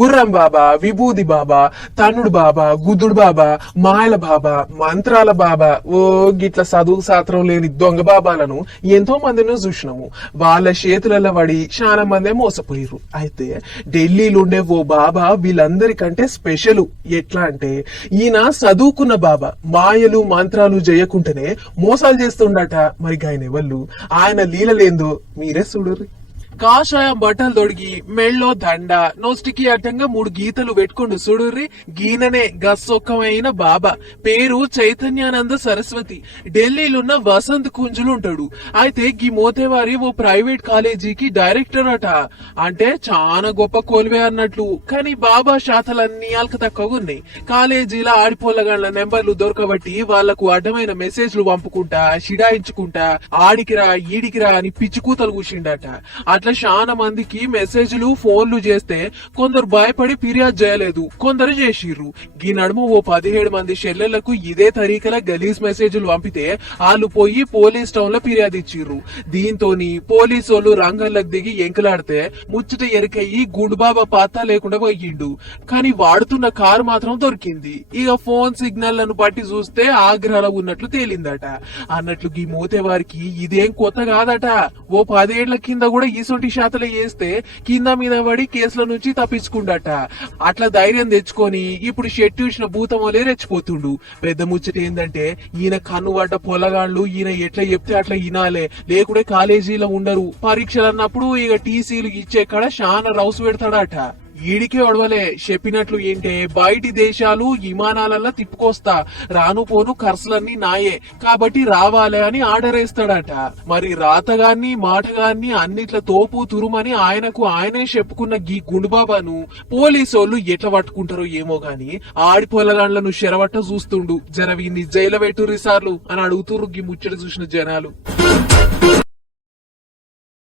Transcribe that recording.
గుర్రం బాబా విభూది బాబా తనుడు బాబా గుద్దుడు బాబా మాయల బాబా మంత్రాల బాబా. ఓ గిట్ల చదువు శాస్త్రం లేని దొంగ బాబాలను ఎంతో మందిని చూసినాము. వాళ్ళ చేతులలో పడి చాలా మందే మోసపోయారు అయితే ఢిల్లీలో ఉండే ఓ బాబా వీళ్ళందరికంటే స్పెషల్. ఎట్లా అంటే ఈయన చదువుకున్న బాబా. మాయలు మంత్రాలు చేయకుంటేనే మోసాలు చేస్తుండట. మరి ఆయన ఎవళ్ళు ఆయన లీలలేందో మీరే చూడరు కాషాయం బట్టలు తొడిగి మెళ్ళో దండ నోస్టికి అడ్డంగా మూడు గీతలు పెట్టుకుండు చూడుర్రి గీననే గస్సొక్కమైన బాబా. పేరు చైతన్యానంద సరస్వతి. ఢిల్లీలున్న వసంత్ కుంజులు ఉంటాడు అయితే గీ మోతేవారి ఓ ప్రైవేట్ కాలేజీకి డైరెక్టర్ అట. అంటే చాలా గొప్ప కోల్వే అన్నట్లు. కానీ బాబా శాతలన్నీ అల్క తక్కువగా ఉన్నాయి. కాలేజీల ఆడిపోలగాళ్ళ నెంబర్లు దొరకబట్టి వాళ్ళకు అడ్డమైన మెసేజ్లు పంపుకుంటా షిడాయించుకుంటా ఆడికిరా ఈడికిరా అని పిచ్చి కూతలు కూసిండట. అట్లా చాలా మందికి మెసేజ్లు ఫోన్లు చేస్తే కొందరు భయపడి ఫిర్యాదు చేయలేదు. కొందరు చేసిర్రు. ఈ నడుమ ఓ పదిహేడు మంది చెల్లెళ్ళకు ఇదే తరీకల గలీజ్ మెసేజ్లు పంపితే వాళ్ళు పోయి పోలీస్ టౌన్లో ఫిర్యాదు ఇచ్చిర్రు. దీంతో పోలీసు వాళ్ళు రంగంలోకి దిగి ఎంకలాడితే ముచ్చట ఎరికయ్యి గుండుబాబా పాత లేకుండా పోయిండు. కానీ వాడుతున్న కారు మాత్రం దొరికింది. ఇక ఫోన్ సిగ్నల్లను బట్టి చూస్తే ఆగ్రహాలు ఉన్నట్లు తేలిందట. అన్నట్లు ఈ మోతే వారికి ఇదేం కొత్త కాదట. ఓ పదేళ్ళ కింద కూడా ఈసొంటి శాతలు చేస్తే కింద మీద పడి కేసుల నుంచి తప్పించుకుండట. అట్లా ధైర్యం తెచ్చుకొని ఇప్పుడు షెట్ చూసిన భూతం వలే రెచ్చిపోతుండు. పెద్ద ముచ్చట ఏంటంటే ఈయన కన్ను పడ్డ పొలగాళ్ళు ఈయన ఎట్లా చెప్తే అట్లా వినాలే. లేకుంటే కాలేజీలో ఉండరు. పరీక్షలు అన్నప్పుడు ఇక టీసీలు ఇచ్చే కాడ చాలా రౌస్ పెడతాడట. ఈడికే ఒడవలే చెప్పినట్లు ఏంటే బయటి దేశాలు విమానాలల్లా తిప్పుకొస్తా. రాను పోను ఖర్చులన్నీ నాయే. కాబట్టి రావాలే అని ఆర్డర్ వేస్తాడట. మరి రాతగాన్ని మాటగాన్ని అన్నిట్ల తోపు తురుమని ఆయనకు ఆయనే చెప్పుకున్న గీ గుండుబాబాను పోలీసోళ్ళు ఎట్లా పట్టుకుంటారో ఏమో గాని ఆడిపోలగాండ్లను చెరవట్ట చూస్తుండు. జర వీన్ని జైలు పెట్టుర్రి సార్లు అని అడుగుతుర్రు గీ ముచ్చట చూసిన జనాలు.